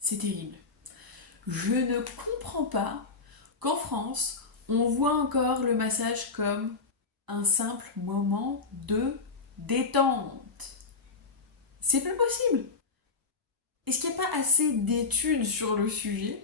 C'est terrible. Je ne comprends pas qu'en France, on voit encore le massage comme un simple moment de détente. C'est plus possible. Est-ce qu'il n'y a pas assez d'études sur le sujet?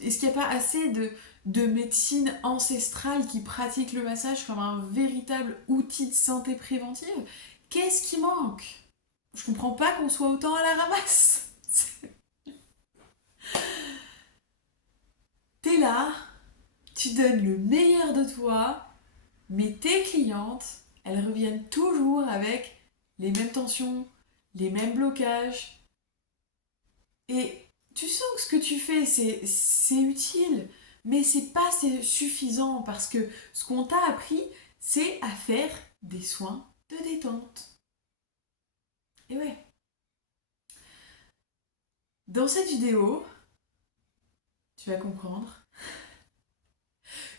Est-ce qu'il n'y a pas assez de médecine ancestrale qui pratique le massage comme un véritable outil de santé préventive? Qu'est-ce qui manque? Je comprends pas qu'on soit autant à la ramasse. T'es là, tu donnes le meilleur de toi, mais tes clientes, elles reviennent toujours avec les mêmes tensions, les mêmes blocages. Et tu sens que ce que tu fais, c'est utile, mais c'est pas suffisant parce que ce qu'on t'a appris, c'est à faire des soins de détente. Et ouais. Dans cette vidéo, tu vas comprendre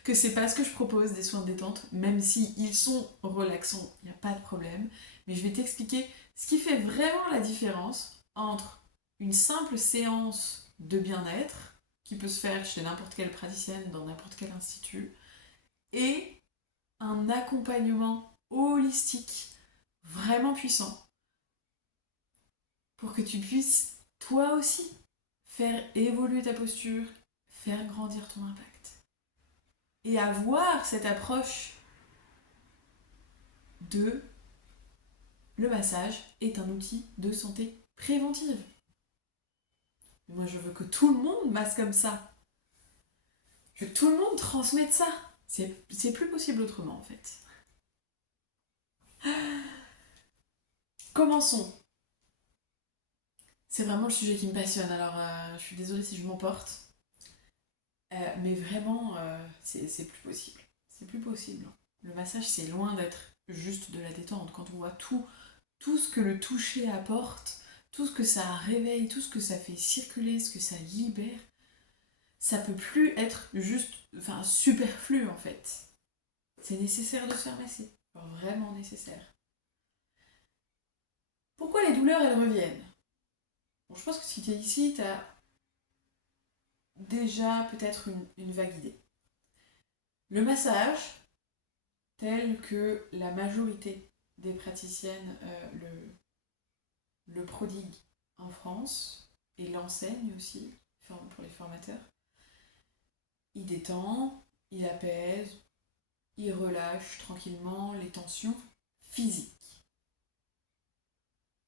que c'est pas ce que je propose des soins de détente, même si ils sont relaxants, il n'y a pas de problème. Mais je vais t'expliquer ce qui fait vraiment la différence entre une simple séance de bien-être, qui peut se faire chez n'importe quelle praticienne, dans n'importe quel institut, et un accompagnement holistique vraiment puissant pour que tu puisses, toi aussi, faire évoluer ta posture, faire grandir ton impact. Et avoir cette approche de le massage est un outil de santé préventive. Moi, je veux que tout le monde masse comme ça. Je veux que tout le monde transmette ça. C'est plus possible autrement, en fait. Commençons. C'est vraiment le sujet qui me passionne, alors je suis désolée si je m'emporte. Mais vraiment, c'est plus possible. C'est plus possible. Le massage, c'est loin d'être juste de la détente. Quand on voit tout ce que le toucher apporte, tout ce que ça réveille, tout ce que ça fait circuler, ce que ça libère, ça peut plus être juste, superflu en fait. C'est nécessaire de se faire masser. Vraiment nécessaire. Pourquoi les douleurs, elles reviennent? Bon, je pense que si tu es ici, tu as déjà peut-être une vague idée. Le massage, tel que la majorité des praticiennes le prodigue en France, et l'enseigne aussi pour les formateurs, il détend, il apaise, il relâche tranquillement les tensions physiques.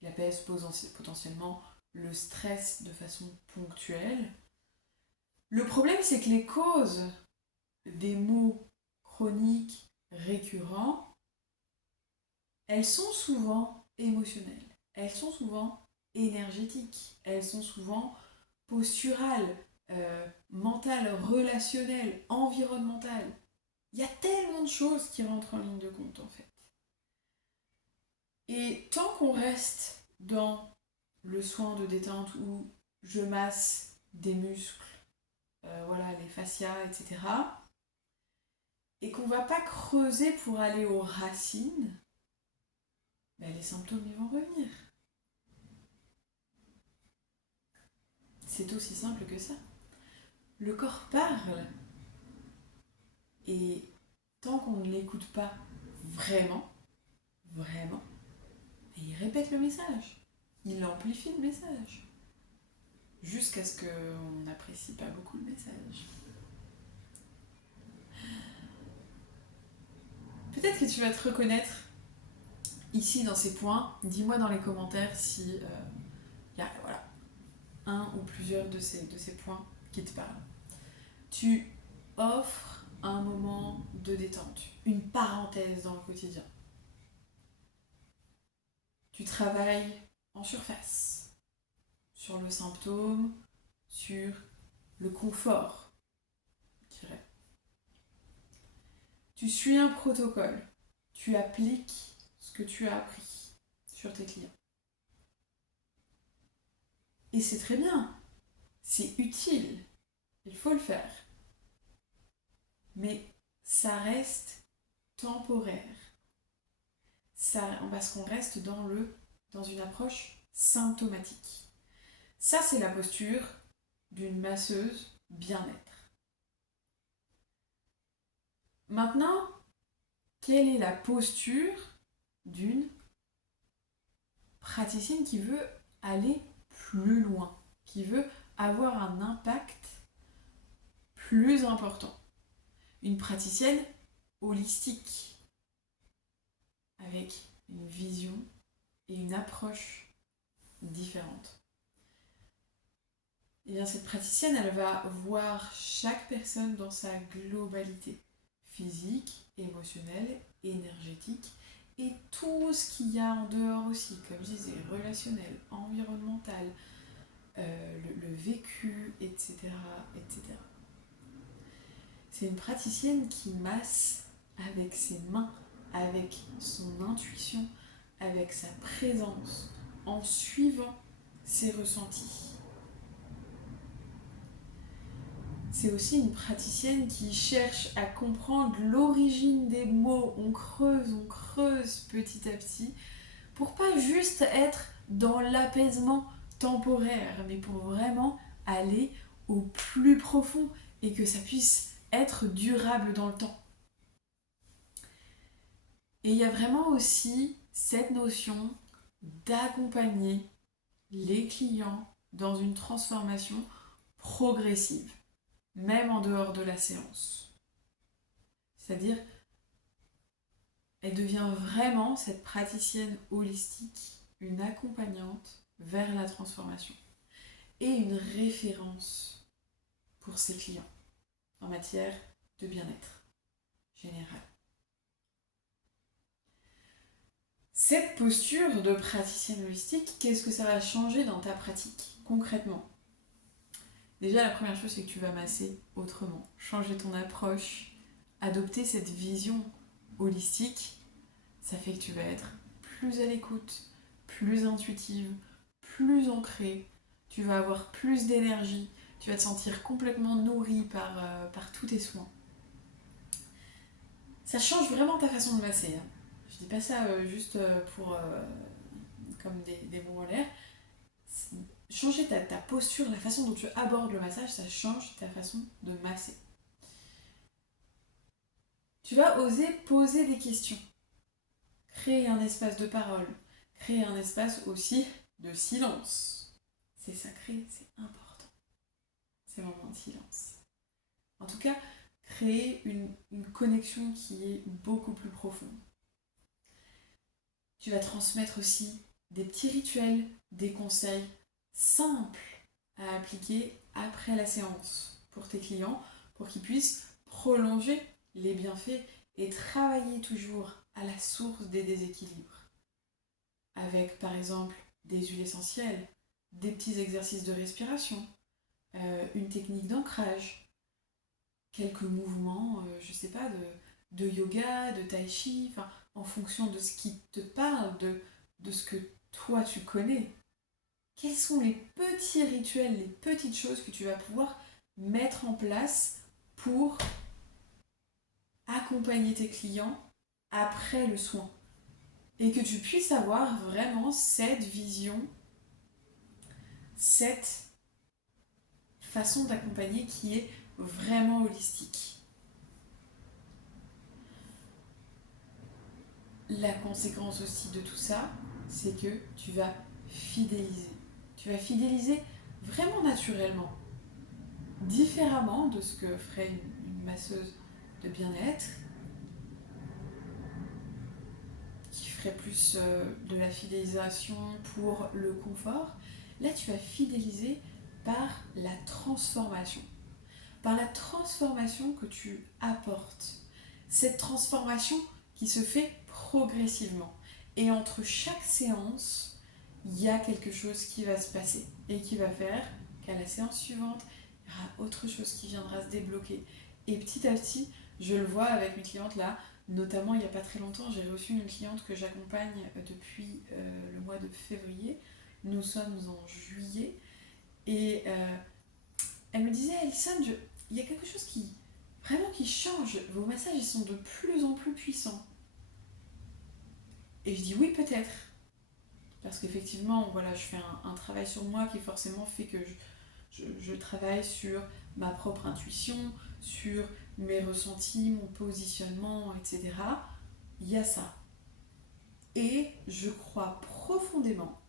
Il apaise potentiellement le stress de façon ponctuelle. Le problème, c'est que les causes des maux chroniques récurrents, elles sont souvent émotionnelles, elles sont souvent énergétiques, elles sont souvent posturales, mentales, relationnelles, environnementales. Il y a tellement de choses qui rentrent en ligne de compte en fait. Et tant qu'on reste dans le soin de détente où je masse des muscles, les fascias, etc., et qu'on va pas creuser pour aller aux racines, les symptômes ils vont revenir. C'est aussi simple que ça. Le corps parle, et tant qu'on ne l'écoute pas vraiment, il répète le message. Il amplifie le message. Jusqu'à ce qu'on n'apprécie pas beaucoup le message. Peut-être que tu vas te reconnaître ici dans ces points. Dis-moi dans les commentaires si y a un ou plusieurs de ces points qui te parlent. Tu offres un moment de détente, une parenthèse dans le quotidien. Tu travailles en surface, sur le symptôme, sur le confort, je dirais. Tu suis un protocole, tu appliques ce que tu as appris sur tes clients. Et c'est très bien, c'est utile, il faut le faire. Mais ça reste temporaire. Parce qu'on reste dans une approche symptomatique. Ça, c'est la posture d'une masseuse bien-être. Maintenant, quelle est la posture d'une praticienne qui veut aller plus loin, qui veut avoir un impact plus important? Une praticienne holistique, avec une vision et une approche différente. Et bien cette praticienne, elle va voir chaque personne dans sa globalité, physique, émotionnelle, énergétique, et tout ce qu'il y a en dehors aussi, comme je disais, relationnel, environnemental, le vécu, etc., etc. C'est une praticienne qui masse avec ses mains, avec son intuition, avec sa présence, en suivant ses ressentis. C'est aussi une praticienne qui cherche à comprendre l'origine des mots. On creuse petit à petit, pour pas juste être dans l'apaisement temporaire, mais pour vraiment aller au plus profond et que ça puisse être durable dans le temps. Et il y a vraiment aussi cette notion d'accompagner les clients dans une transformation progressive, même en dehors de la séance. C'est-à-dire, elle devient vraiment, cette praticienne holistique, une accompagnante vers la transformation et une référence pour ses clients en matière de bien-être général. Cette posture de praticienne holistique, qu'est-ce que ça va changer dans ta pratique concrètement? Déjà, la première chose, c'est que tu vas masser autrement, changer ton approche, adopter cette vision holistique. Ça fait que tu vas être plus à l'écoute, plus intuitive, plus ancrée, tu vas avoir plus d'énergie, tu vas te sentir complètement nourrie par tous tes soins. Ça change vraiment ta façon de masser. Hein. Je dis pas ça juste pour comme des mots en l'air. Changer ta posture, la façon dont tu abordes le massage, ça change ta façon de masser. Tu vas oser poser des questions, créer un espace de parole, créer un espace aussi de silence. C'est sacré, c'est important, ces moments de silence. En tout cas, créer une connexion qui est beaucoup plus profonde. Tu vas transmettre aussi des petits rituels, des conseils simples à appliquer après la séance pour tes clients, pour qu'ils puissent prolonger les bienfaits et travailler toujours à la source des déséquilibres. Avec par exemple des huiles essentielles, des petits exercices de respiration, une technique d'ancrage, quelques mouvements, je sais pas, de yoga, de tai chi, enfin, en fonction de ce qui te parle, de ce que toi tu connais. Quels sont les petits rituels, les petites choses que tu vas pouvoir mettre en place pour accompagner tes clients après le soin? Et que tu puisses avoir vraiment cette vision, cette façon d'accompagner qui est vraiment holistique. La conséquence aussi de tout ça, c'est que tu vas fidéliser. Tu vas fidéliser vraiment naturellement, différemment de ce que ferait une masseuse de bien-être, qui ferait plus de la fidélisation pour le confort. Là, tu vas fidéliser par la transformation. Par la transformation que tu apportes. Cette transformation qui se fait progressivement. Et entre chaque séance, il y a quelque chose qui va se passer et qui va faire qu'à la séance suivante, il y aura autre chose qui viendra se débloquer. Et petit à petit, je le vois avec mes clientes là, notamment il n'y a pas très longtemps, j'ai reçu une cliente que j'accompagne depuis le mois de février. Nous sommes en juillet et elle me disait, Alison, il y a quelque chose qui change. Vos massages ils sont de plus en plus puissants. Et je dis oui, peut-être. Parce qu'effectivement, voilà, je fais un travail sur moi qui forcément fait que je travaille sur ma propre intuition, sur mes ressentis, mon positionnement, etc. Il y a ça. Et je crois profondément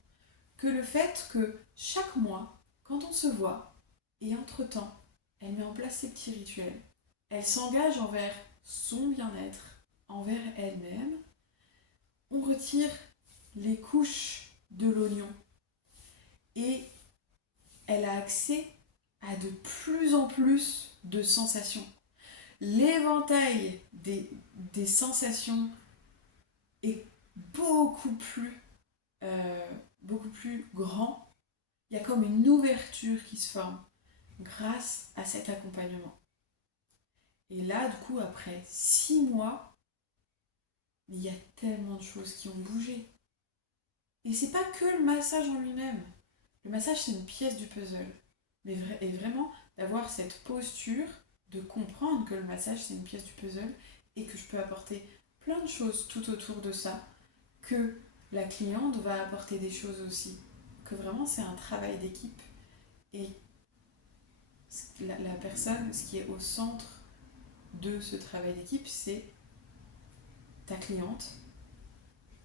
que le fait que chaque mois, quand on se voit, et entre-temps, elle met en place ses petits rituels, elle s'engage envers son bien-être, envers elle-même, on retire les couches de l'oignon et elle a accès à de plus en plus de sensations. L'éventail des sensations est beaucoup plus grand. Il y a comme une ouverture qui se forme grâce à cet accompagnement. Et là, du coup, après 6 mois, il y a tellement de choses qui ont bougé. Et c'est pas que le massage en lui-même. Le massage, c'est une pièce du puzzle. Et vraiment, d'avoir cette posture, de comprendre que le massage, c'est une pièce du puzzle et que je peux apporter plein de choses tout autour de ça, que la cliente va apporter des choses aussi. Que vraiment, c'est un travail d'équipe. Et la personne, ce qui est au centre de ce travail d'équipe, c'est ta cliente,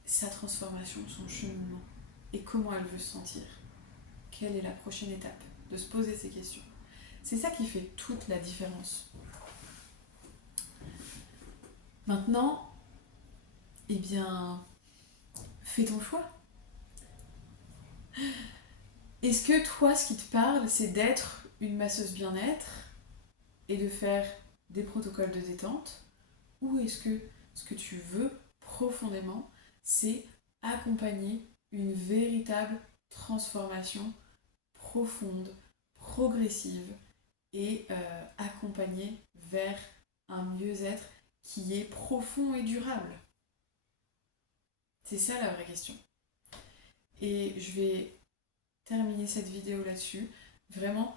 sa transformation, son cheminement et comment elle veut se sentir. Quelle est la prochaine étape? De se poser ces questions. C'est ça qui fait toute la différence. Maintenant, eh bien, fais ton choix. Est-ce que toi, ce qui te parle, c'est d'être une masseuse bien-être et de faire des protocoles de détente? Ou est-ce que ce que tu veux profondément, c'est accompagner une véritable transformation profonde, progressive et accompagner vers un mieux-être qui est profond et durable? C'est ça la vraie question. Et je vais terminer cette vidéo là-dessus. Vraiment,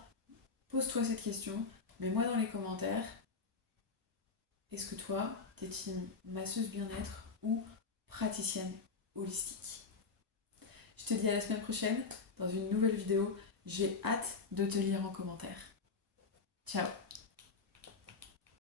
pose-toi cette question, mets-moi dans les commentaires. Est-ce que toi, t'es team masseuse bien-être ou praticienne holistique? Je te dis à la semaine prochaine dans une nouvelle vidéo. J'ai hâte de te lire en commentaire. Ciao!